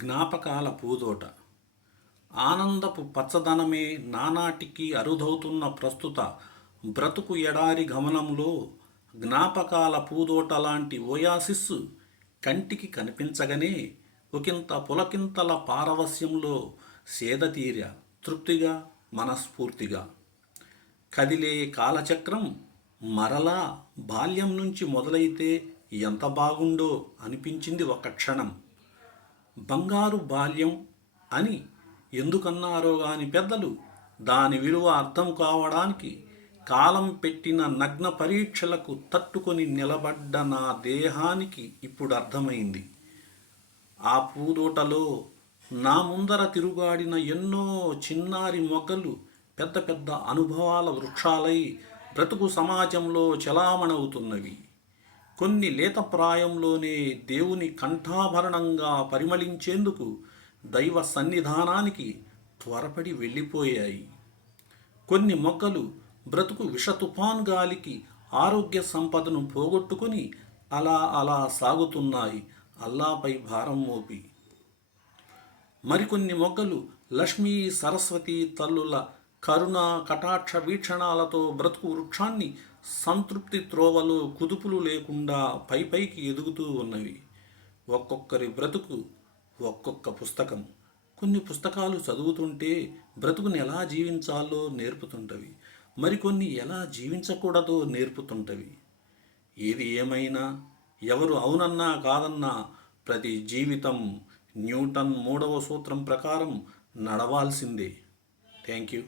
జ్ఞాపకాల పూదోట. ఆనందపు పచ్చదనమే నానాటికి అరుదవుతున్న ప్రస్తుత బ్రతుకు ఎడారి గమనంలో జ్ఞాపకాల పూదోట లాంటి ఓయాసిస్ కంటికి కనిపించగనే ఒకంత పులకింతల పారవస్యంలో సేదతీర తృప్తిగా మనస్ఫూర్తిగా కదిలే కాలచక్రం మరలా బాల్యం నుంచి మొదలైతే ఎంత బాగుండో అనిపించింది ఒక క్షణం. బంగారు బాల్యం అని ఎందుకన్నారో గాని పెద్దలు, దాని విలువ అర్థం కావడానికి కాలం పెట్టిన నగ్న పరీక్షలకు తట్టుకొని నిలబడ్డ నా దేహానికి ఇప్పుడు అర్థమైంది. ఆ పూదోటలో నా ముందర తిరుగాడిన ఎన్నో చిన్నారి మొగ్గలు పెద్ద పెద్ద అనుభవాల వృక్షాలై బ్రతుకు సమాజంలో చలామణవుతున్నవి. కొన్ని లేత ప్రాయంలోనే దేవుని కంఠాభరణంగా పరిమళించేందుకు దైవ సన్నిధానానికి త్వరపడి వెళ్ళిపోయాయి. కొన్ని మొగ్గలు బ్రతుకు విష తుఫాన్ గాలికి ఆరోగ్య సంపదను పోగొట్టుకుని అలా అలా సాగుతున్నాయి అల్లాపై భారం మోపి. మరికొన్ని మొగ్గలు లక్ష్మీ సరస్వతి తల్లుల కరుణ కటాక్ష వీక్షణాలతో బ్రతుకు వృక్షాన్ని సంతృప్తి త్రోవలో కుదుపులు లేకుండా పైపైకి ఎదుగుతూ ఉన్నవి. ఒక్కొక్కరి బ్రతుకు ఒక్కొక్క పుస్తకం. కొన్ని పుస్తకాలు చదువుతుంటే బ్రతుకుని ఎలా జీవించాలో నేర్పుతుంటవి, మరికొన్ని ఎలా జీవించకూడదో నేర్పుతుంటవి. ఏది ఏమైనా, ఎవరు అవునన్నా కాదన్నా, ప్రతి జీవితం న్యూటన్ 3వ సూత్రం ప్రకారం నడవాల్సిందే. Thank you.